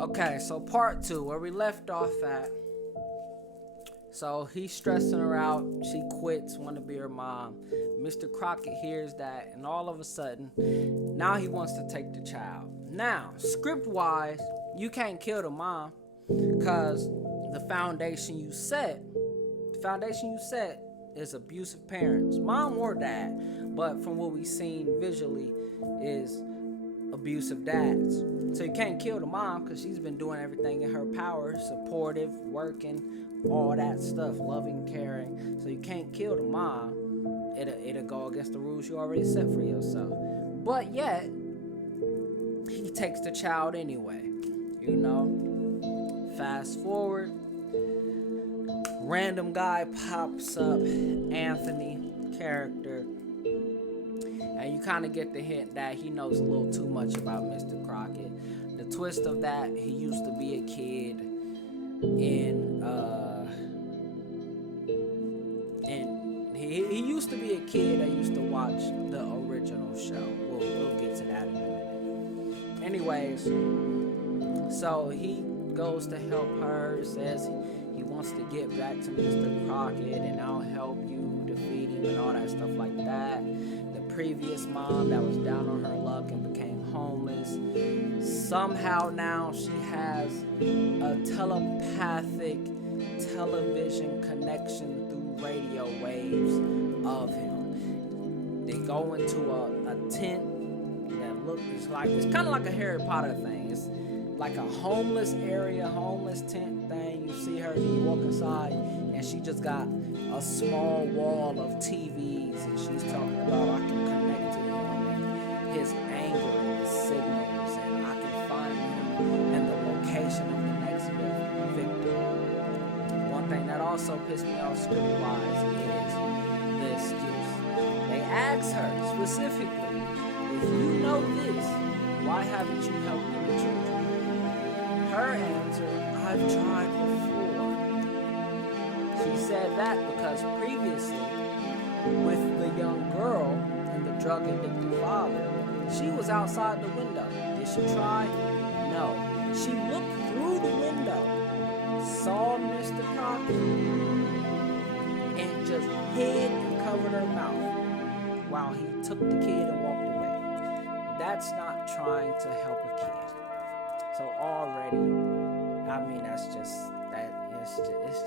Okay, so part two, where we left off at. So he's stressing her out. She quits, want to be her mom. Mr. Crocket hears that, and all of a sudden, now he wants to take the child. Now, script-wise, you can't kill the mom, because the foundation you set is abusive parents, mom or dad. But from what we've seen visually, is abusive dads. So you can't kill the mom because she's been doing everything in her power, supportive, working, all that stuff, loving, caring. So you can't kill the mom. It'll go against the rules you already set for yourself. But yet, he takes the child anyway. You know? Fast forward. Random guy pops up, Anthony character. And you kind of get the hint that he knows a little too much about Mr. Crocket. The twist of that, he used to be a kid he used to be a kid that used to watch the original show. We'll get to that in a minute. Anyways, so he goes to help her, says he wants to get back to Mr. Crocket, and I'll help you defeat him and all that stuff like that. The previous mom that was down on her luck and became homeless, somehow now she has a telepathic television connection through radio waves of him. They go into a tent that looks it's kind of like a Harry Potter thing. It's like a homeless area, homeless tent thing. You see her, you walk inside, and she just got a small wall of TVs, and she's talking about, I can connect to him and his anger and his signals, and I can find him and the location of the next victim. One thing that also pissed me off script-wise is the excuse. They asked her specifically, if you know this, why haven't you helped the children? Her answer, I've tried before. She said that because previously, with the young girl and the drug-addicted father, she was outside the window. Did she try? No. She looked through the window, saw Mr. Crocket, and just hid and covered her mouth while he took the kid and walked away. That's not trying to help a kid. So already, I mean, it's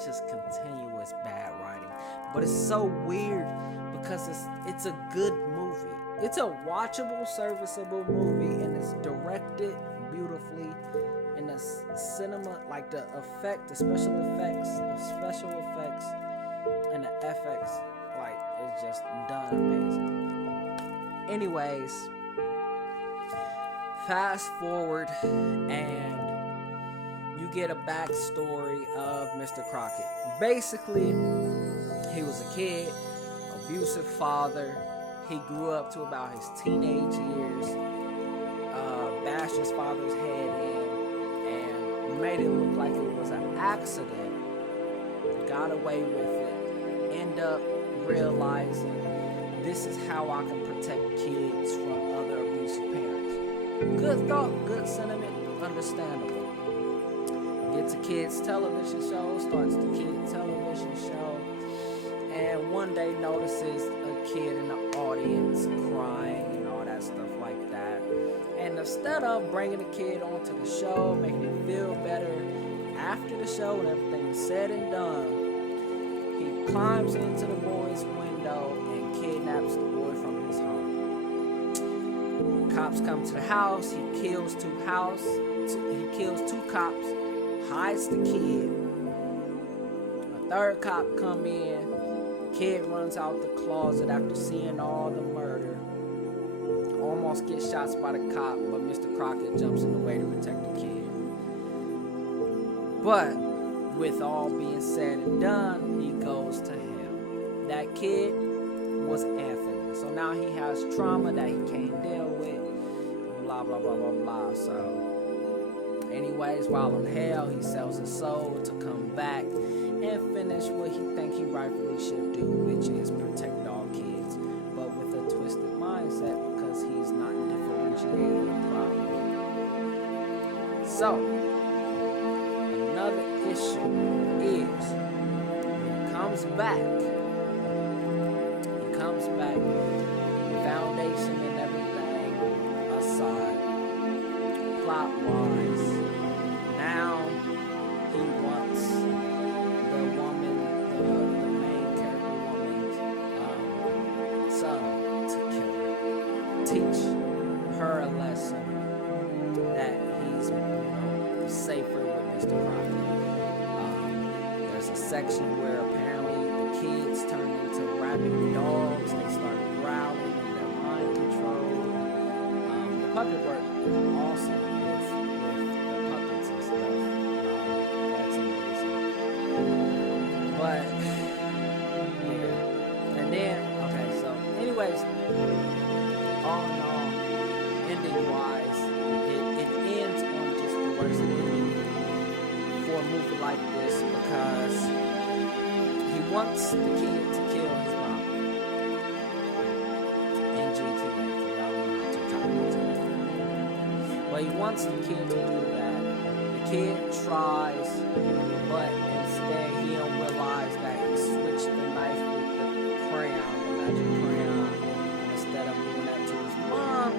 just continuous bad writing. But it's so weird because it's a good movie. It's a watchable, serviceable movie, and it's directed beautifully. And the cinema, like the special effects, and the FX, like, it's just done amazing. Anyways, fast forward, and you get a backstory of Mr. Crocket. Basically, he was a kid, abusive father. He grew up to about his teenage years, bashed his father's head in, and made it look like it was an accident. Got away with it. End up realizing this is how I can protect kids from other abusive parents. Good thought, good sentiment, understandable. Gets a kids television show, starts the kids television show, and one day notices a kid in the audience crying and all that stuff like that. And instead of bringing the kid onto the show, making it feel better after the show and everything is said and done, he climbs into the boy's window and kidnaps the boy from his home. Cops come to the house, he kills two cops, hides the kid. A third cop come in, kid runs out the closet after seeing all the murder. Almost gets shot by the cop, but Mr. Crocket jumps in the way to protect the kid. But with all being said and done, he goes to hell. That kid was Anthony. So now he has trauma that he can't deal with. Blah, blah, blah, blah, blah. So anyways, while in hell, he sells his soul to come back and finish what he think he rightfully should do, which is protect all kids, but with a twisted mindset because he's not differentiating the problem. So, another issue is when he comes back, foundation and everything aside, plot wise, now he wants the woman, the main character woman's son to kill her, teach her a lesson that he's, safer with Mr. Crocket. There's a section where apparently the kids turn into rabid dogs. They start growling and they're mind controlled. The puppet work is awesome with the puppets and stuff. That's amazing. But yeah, and then okay, so anyways, all in all, ending wise, it ends on just the worst ending for a movie like this because he wants the kid to kill his mom in GTA. Y'all don't know to talk about it. But he wants the kid to do that. The kid tries, but instead he don't realize that he switched the knife with the crayon, the magic crayon. Instead of doing that to his mom,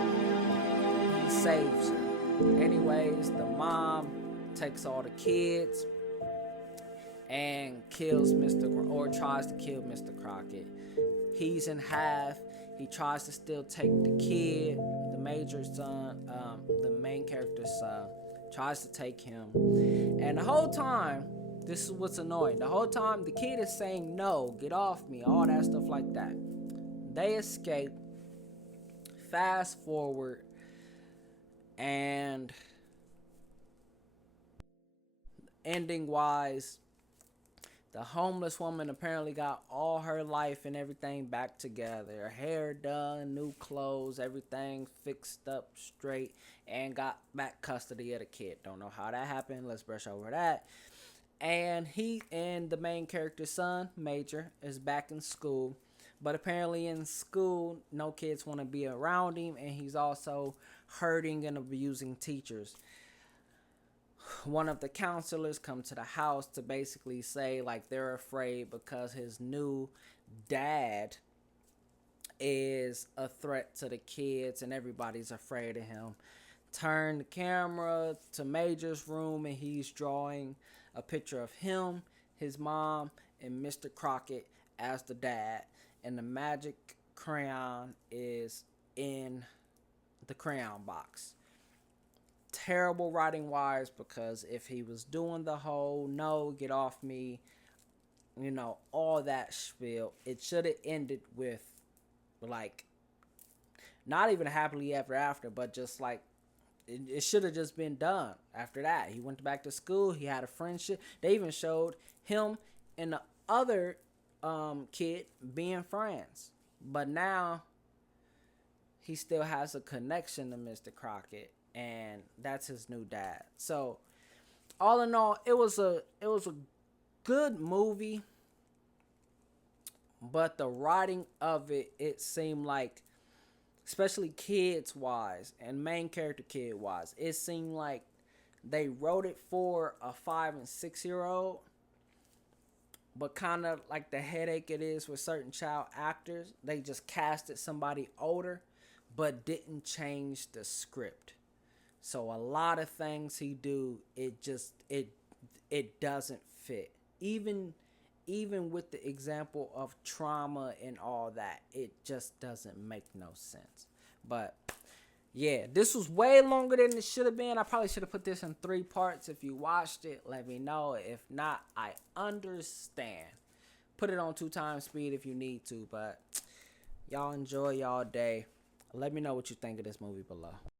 he saves her. Anyways, the mom takes all the kids and kills or tries to kill Mr. Crocket. He's in half. He tries to still take the kid, the major son, the main character's son, tries to take him. And the whole time, this is what's annoying. The whole time, the kid is saying, no, get off me, all that stuff like that. They escape. Fast forward. And ending wise, the homeless woman apparently got all her life and everything back together. Her hair done, new clothes, everything fixed up straight, and got back custody of the kid. Don't know how that happened. Let's brush over that. And the main character's son, Major, is back in school. But apparently in school, no kids want to be around him, and he's also hurting and abusing teachers. One of the counselors come to the house to basically say like they're afraid because his new dad is a threat to the kids and everybody's afraid of him. Turn the camera to Major's room and he's drawing a picture of him, his mom, and Mr. Crocket as the dad. And the magic crayon is in the crayon box. Terrible writing wise, because if he was doing the whole no, get off me, all that spiel, it should have ended with like not even happily ever after, but just like it should have just been done after that. He went back to school, he had a friendship. They even showed him and the other kid being friends, but now he still has a connection to Mr. Crocket, and that's his new dad. So all in all, it was a good movie, but the writing of it seemed like, especially kids wise and main character kid wise, it seemed like they wrote it for a 5 and 6 year old, but kind of like the headache it is with certain child actors, they just casted somebody older but didn't change the script. So a lot of things he do, it doesn't fit. Even with the example of trauma and all that, it just doesn't make no sense. But yeah, this was way longer than it should have been. I probably should have put this in 3 parts. If you watched it, let me know. If not, I understand. Put it on 2 times speed if you need to. But y'all enjoy y'all day. Let me know what you think of this movie below.